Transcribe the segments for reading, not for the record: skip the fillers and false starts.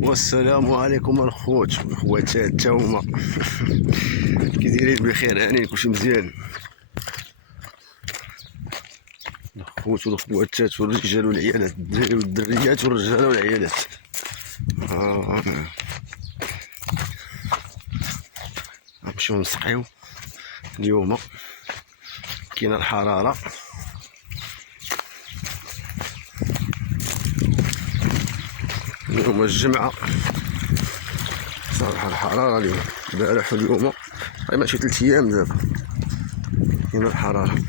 والسلام عليكم الخوت والخواتات تا هما كي دايرين بخير هانيين كلشي مزيان الخوت والخواتات والرجال والعيالات الدراري والدريات والرجال والعيالات غنمشيو نسقيو اليوم كاينه الحراره اليوم الجمعة صراحة الحرارة اليوم البارح واليوم ماشي 3 أيام دابا كاينة الحرارة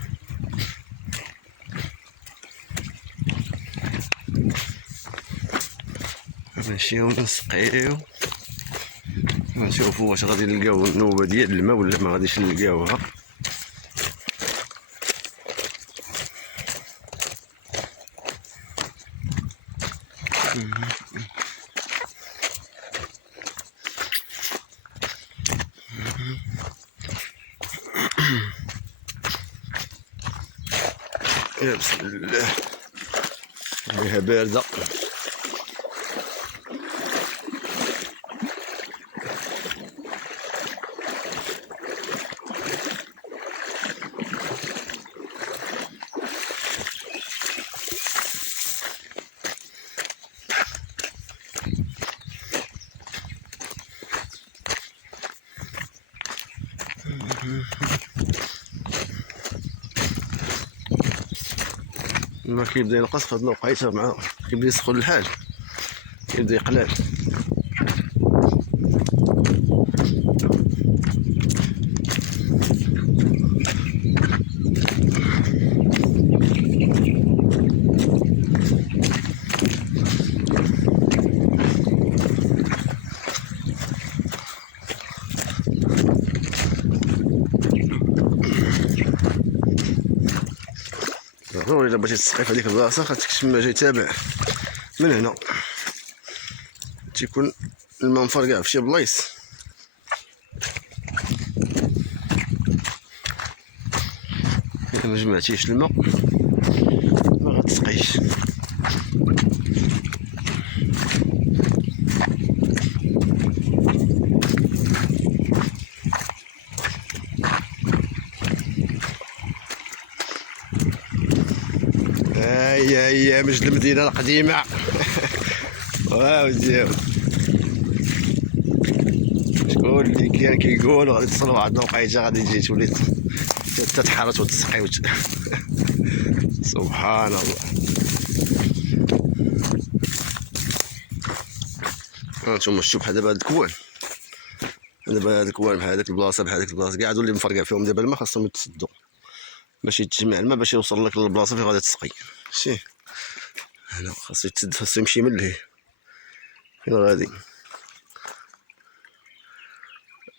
نمشيو نسقيو نشوفو واش غادي نلقاو النوبة ديال الماء ولا ما غاديش نلقاوها. يا بسم الله ريحة باردة ما كيبدا ينقص في هاد الوقيته مع كيبدا يسخن الحال كيبدا يقلال. ضروري الا بغيتي تسقي في هذيك البلاصه خاصك تما جاي تابع من هنا تيكون الماء مفرقع في شي بلايص الا ما جمعتيش الماء ما غتسقيش. هي مجد المدينة القديمة واو مزيان. شكون اللي كان كيقول غادي تصل واحد الوقيته غادي تجي تولي تتحرك وتسقي سبحان الله. هانتوما شفتوا بحال دابا هاد الكوان دابا هاد الكوان بحال هاديك البلاصه بحال هاديك البلاصه كاع هادو اللي مفرقع فيهم دابا الماء خاصهم يتسدوا باش يتجمع الماء باش يوصل لك للبلاصه فين غادي تسقي. شتي هنا خاصو يتسد خاصو يمشي من لهيه فين غادي.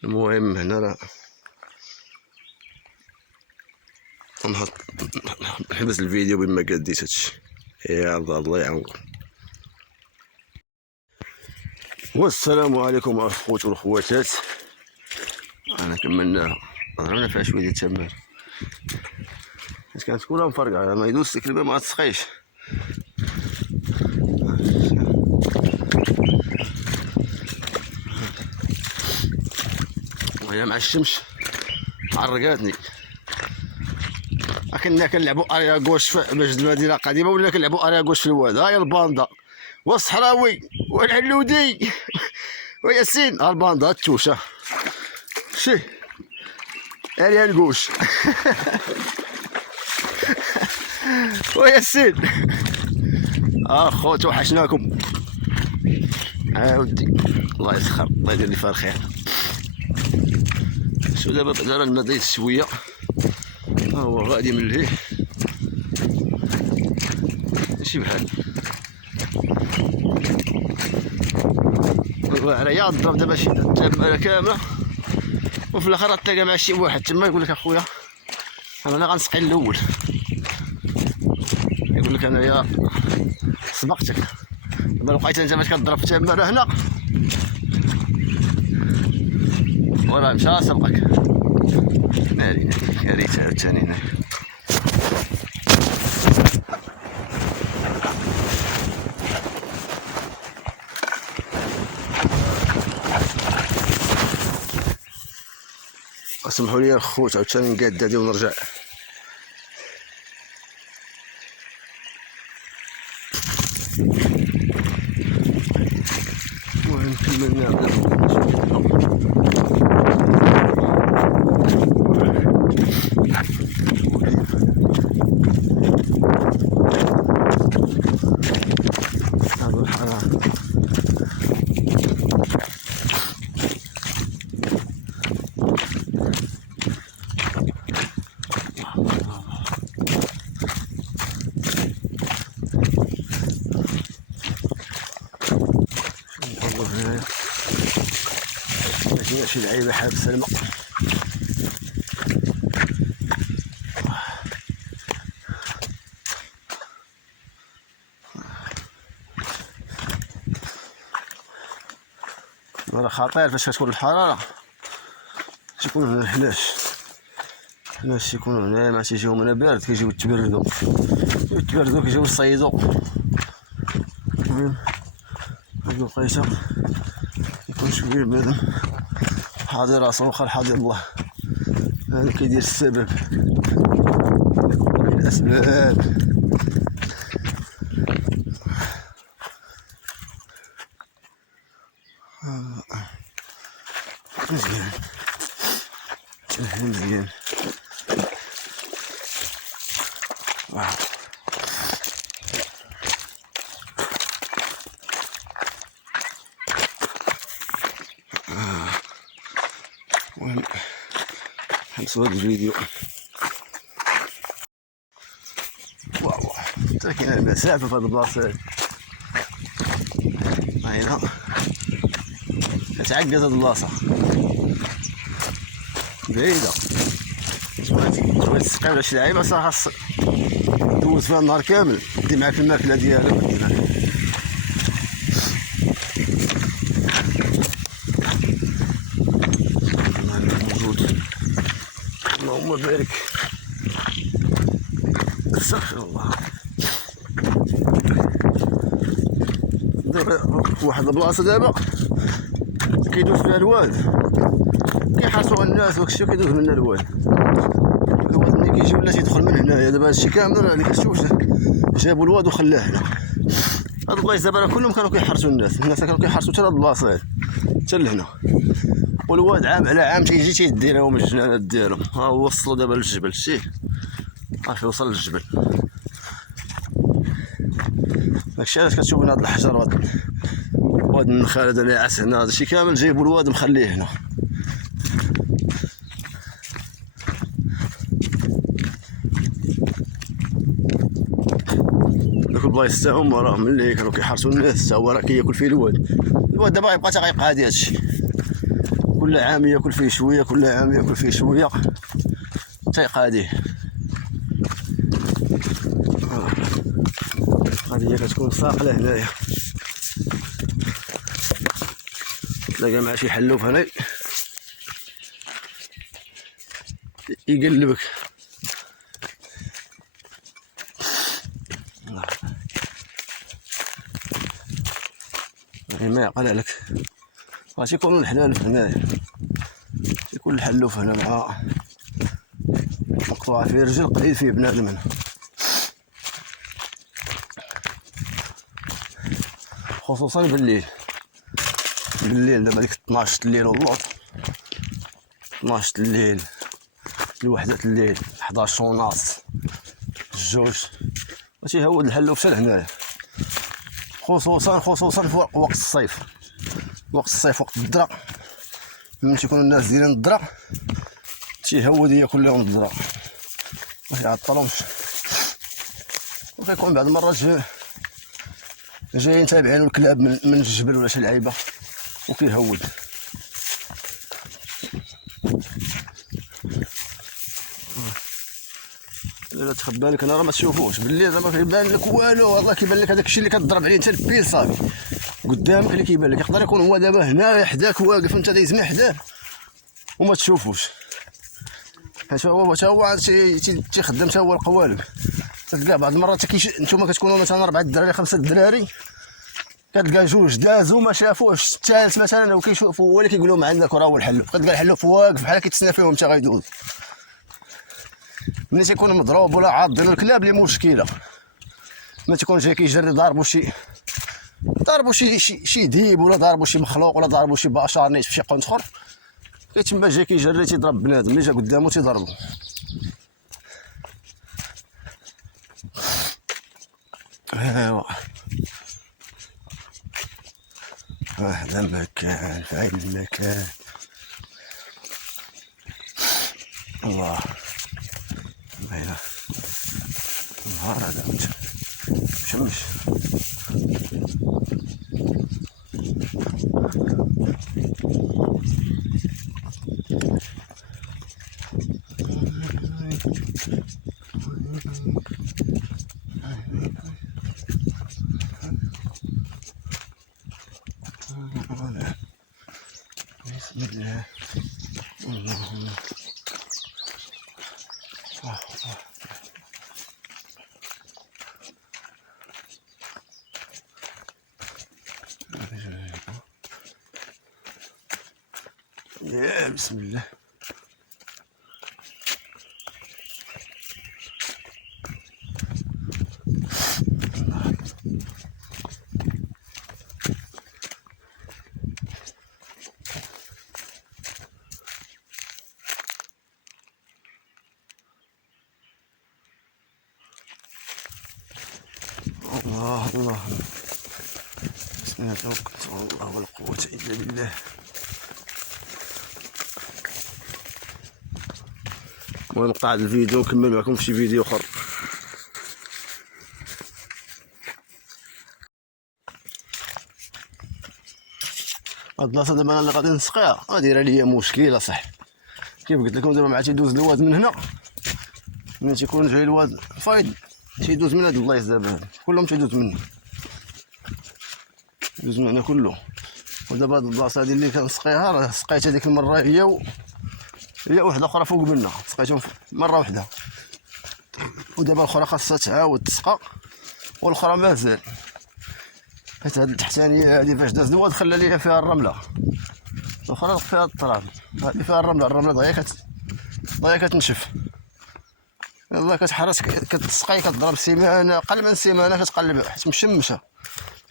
المهم هنا راه نحبس الفيديو بما قديت هادشي. يلا الله يعاونكم. والسلام عليكم الخوت والخواتات. انا كملناها هضرنا فيها شويه ديال التمار حيت كانت كلها مفرقعه ما يدوز ديك الماء ما غتسقيش. وهي مع الشمس عرقاتني. كنا كنلعبوا اريا غوش في مجد المدينه القديمه ولا كنلعبوا اريا غوش في الواد. هاي الباندا والصحراوي والعلودي وياسين. الباندا التوشه شي اريا الغوش وياسين. خوت وحشناكم ودي الله يسخر الله يدير لي فيها الخير. شو دابا بعدا الماء دايز شويه ها هو غادي من لهيه ماشي بحال عليا ضرب دابا شي تماره كامله وفي الاخر تلاقى مع شي واحد تما يقول لك اخويا انا غنسقي الاول يقول لك انايا سبقتك دابا لقيت انت باش كضرب في تماره هنا وراه مشى سبقك. ناري يا ريت عاوتاني سمحوا لي الخوت عاوتاني نقاد هادي ونرجع. المهم كملنا هذا الحرارة. هنا شي لعيبة حابسة الماء. راه خطير فاش كتكون الحرارة، تيكون هنا الناس يكونوا هنا ما تيجيو هنا بارد، كيجيو يتبردو كيجيو يصيدو. المهم هاد الوقيته يكون شويه بنادم حاضر راسو واخا حاضر الله. هذا كيدير السبب الاسباب. مزيان مزيان. المهم نحبسو هاد الفيديو. واو حتى كاين المسافة في هاد البلاصة هادي. هنا كتعقد هاد البلاصة بعيدة، تبغي تسقي ولا شي لعيبة صح خاص دوز فيها النهار كامل، دي معاك الماكلة ديالك ودي معاك. موجود اللهم بارك. استغفر الله. دابا واحد البلاصة دابا كيدوز فيها الواد، كيحرسوها الناس وداكشي كيدوز منها الواد ملي كيجي ولا تيدخل من هنايا. دابا هادشي كامل اللي كتشوف جابوا الواد وخلاه هنا. هاد البلايص دابا راه كلهم كانوا كيحرسوا الناس كانوا كيحرسوا حتى هاد البلاصة حتى لهنا. والواد عام على عام تيجي تيدي لهم الجنانات ديالهم. ها هو وصلوا دابا للجبل، شتيه عارف يوصل للجبل. داكشي علاش كتشوف هاد الحجر وهاد النخال هذا ناعس هنا، هادشي كامل جايبوا الواد مخليه هنا. دوك البلايص تاعهم راه ملي كانوا كيحرسوا الناس تا هو راه كياكل فيه الواد دابا غيبقى تا غيبقى هادي هادشي، كل عام ياكل فيه شويه، كل عام ياكل فيه شويه تيقاديه. هادي هي كتكون صاقله هنايا، تلاقى مع شي حلوف هنا يقلبك. ما يعقل لك راه تيكونوا الحلالف هنايا، تيكون الحلوف هنا مع مقطوعه فيه رجل قليل فيه بنادم هنا. خصوصا بالليل دابا ديك 12 الليل والله 12 الليل لوحدة الليل 11 ونص الجوج تيهود الحلوف حتى لهنايا. خصوصا في وقت الصيف، وقت الدرا ملي تيكون الناس دايرين الدرا تيهود ياكل لهم الدرا ما يعطلهمش. وكيكون بعض المرات جايين تابعين الكلاب من الجبل ولا شي لعيبه وكيهود. الا تخبى لك انا راه ما تشوفوش بالليل، راه ما كيبان لك والو، والله كيبان لك هذاك الشيء اللي كتضرب عليه انت البيل صافي قدامك اللي كيبان لك. يقدر يكون هو دابا هنا حداك واقف انت تيسمع حداه وما تشوفوش. حيت هو تيخدم حتى هو القوالب. تلقى بعض المرات نتوما كتكونوا مثلا 4 دراري 5 دراري كتلقى جوج دازو ما شافوش، الثالث مثلا وكيشوفوا هو اللي كيقول لهم عندك راه هو الحل، كتلقى الحل واقف بحال كيتسنى فيهم حتى غيدوز. ملي تيكون مضروب ولا عاضين الكلاب اللي مشكله، ما تيكون جاي كيجري ضاربو شي ديب ولا ضاربو شي مخلوق ولا ضاربو شي بشر نيت في شي قنت اخر، كيتما جاي كيجري تيضرب بنادم اللي جا قدامو تيضربو. ايوا هذا المكان في عين المكان. الله باينه نهار هذا شمس. بسم الله اللهم يا بسم الله. الله الله بسم الله توكلت على الله ولا قوة إلا بالله. المهم نقطع هذا الفيديو ونكمل معكم في شي فيديو اخر. هاد البلاصه دابا انا اللي غادي نسقيها غادير ليا مشكله صح. كيف قلت لكم دابا مع تيدوز الواد من هنا، ملي تيكون جاي الواد فايض تيدوز من هاد البلايص دابا كلهم تيدوز منه، يدوز معنا كله. ودابا هاد البلاصه هادي اللي كنسقيها راه سقيت هذيك المره هي وحده اخرى فوق منا، سقيتهم مره واحده، ودابا الاخرى خاصها تعاود تسقى والاخرى مازال. حيت هاد التحتانيه هادي فاش داز الواد خلى ليها فيها الرمله، الاخرى فيها التراب، هادي فيها الرمله دغيا كتنشف. يلاه كتحرس كتسقي كتضرب سيمانه قل من سيمانه كتقلب حيت مشمشه،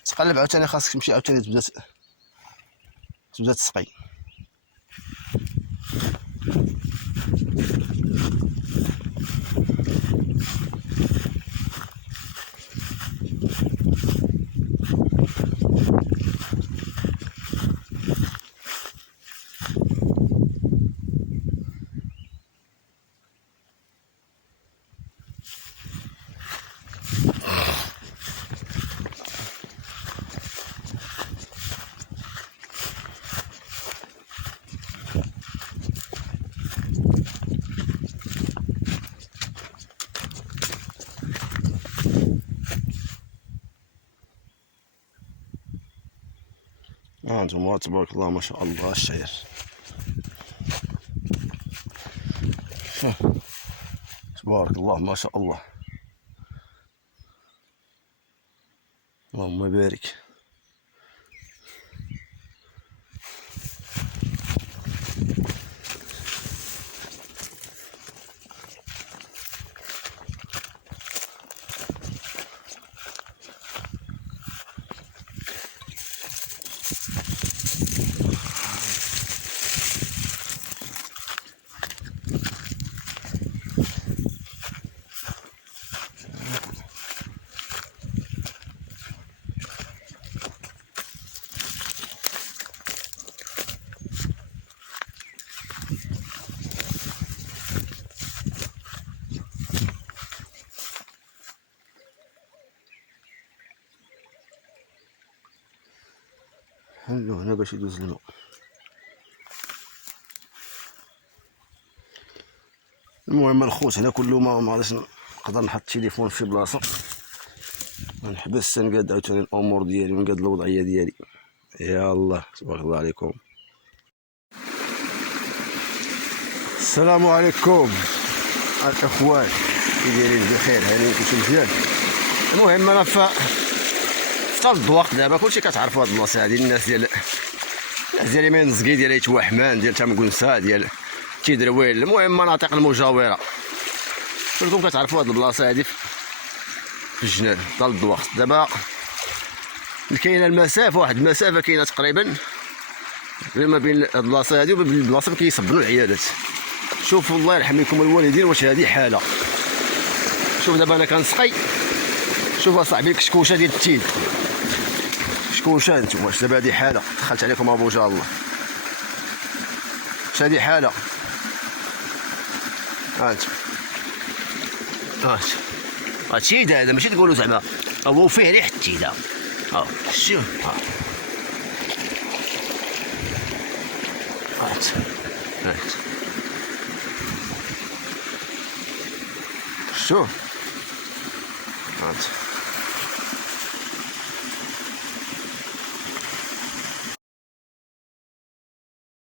تقلب عاوتاني خاصك تمشي عاوتاني تبدا تسقي. انتم تبارك الله ما شاء الله الشعير تبارك الله ما شاء الله اللهم بارك. حلو هنا باش يدوز الماء. المهم الخوت هنا كله ما غاديش نقدر نحط التليفون في بلاصه، نحبس نقاد عاوتاني الامور ديالي ونقاد الوضعيه ديالي. يا الله تبارك الله عليكم. السلام عليكم الاخوان، كي دايرين بخير؟ هانيين كلشي مزيان. المهم انا في حتى الضواق دابا كلشي كتعرفوا هاد البلاصه هادي. الناس ديال يمين زكي، ديال يتوحمان، ديال تمكنسا، ديال تيدرويل، المهم المناطق المجاوره كلكم كتعرفوا هاد البلاصه هادي في الجنان ديال الضواق. دابا كاينه المسافه، واحد المسافه كاينه تقريبا ما بين هاد البلاصه هادي وبين البلاصه اللي كيصبنوا العيالات. شوفوا الله يرحم لكم الوالدين واش هادي حاله. شوف دابا انا كنسقي، شوف اصاحبي الكشكوشه ديال التيد، كشكوشه انتم واش دابا هادي حاله. دخلت عليكم ابو جا الله، واش هادي حاله. هانتم التيد هذا ماشي تقولوا زعما هو فيه ريحه التيد. ها شوف شوف